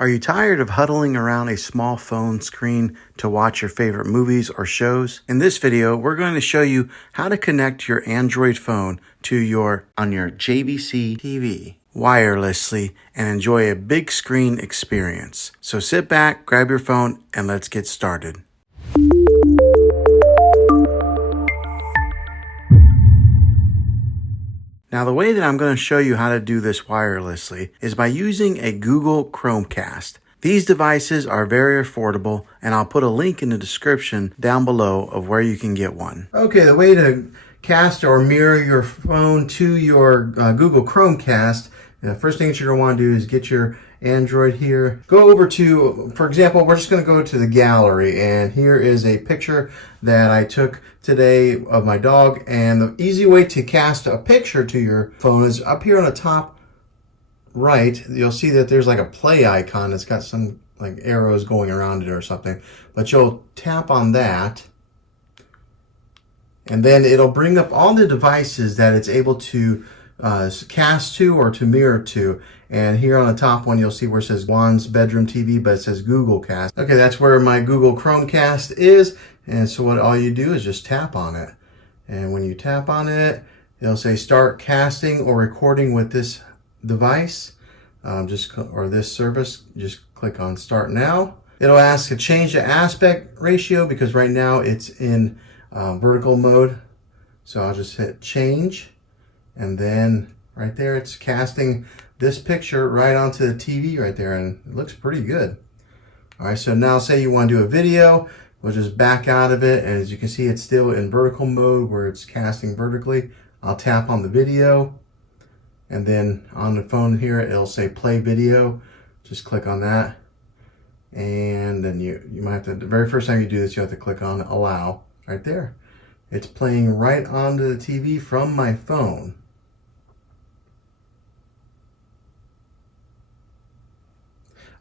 Are you tired of huddling around a small phone screen to watch your favorite movies or shows? In this video, we're going to show you how to connect your Android phone to your JVC TV wirelessly and enjoy a big screen experience. So sit back, grab your phone, and let's get started. Now, the way that I'm going to show you how to do this wirelessly is by using a Google Chromecast. These devices are very affordable, and I'll put a link in the description down below of where you can get one. Okay, the way to cast or mirror your phone to your Google Chromecast, the first thing that you're going to want to do is get your Android here. Go over to, for example, we're just going to go to the gallery, and here is a picture that I took today of my dog. And the easy way to cast a picture to your phone is up here on the top right. You'll see that there's like a play icon. It's got some like arrows going around it or something, but you'll tap on that, and then it'll bring up all the devices that it's able to cast to or to mirror to. And here on the top one, you'll see where it says Juan's bedroom TV, but it says Google Cast. Okay, that's where my Google Chromecast is. And so what all you do is just tap on it. And when you tap on it, it'll say start casting or recording with this device, or this service. Just click on start now. It'll ask to change the aspect ratio because right now it's in vertical mode. So I'll just hit change. And then right there, it's casting this picture right onto the TV right there, and it looks pretty good. All right, so now say you want to do a video, we'll just back out of it, and as you can see, it's still in vertical mode where it's casting vertically. I'll tap on the video, and then on the phone here, it'll say play video. Just click on that, and then you might have to, the very first time you do this, you have to click on allow right there. It's playing right onto the TV from my phone.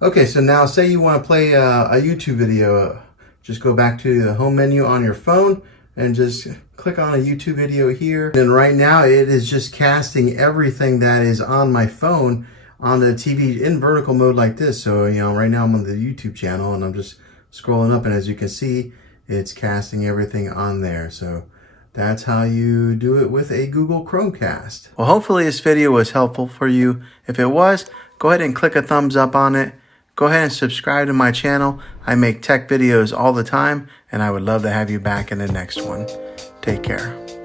Okay, so now say you want to play a YouTube video. Just go back to the home menu on your phone and just click on a YouTube video here. And right now it is just casting everything that is on my phone on the TV in vertical mode like this. So, you know, right now I'm on the YouTube channel and I'm just scrolling up, and as you can see, it's casting everything on there. So that's how you do it with a Google Chromecast. Well, hopefully this video was helpful for you. If it was, go ahead and click a thumbs up on it. Go ahead and subscribe to my channel. I make tech videos all the time, and I would love to have you back in the next one. Take care.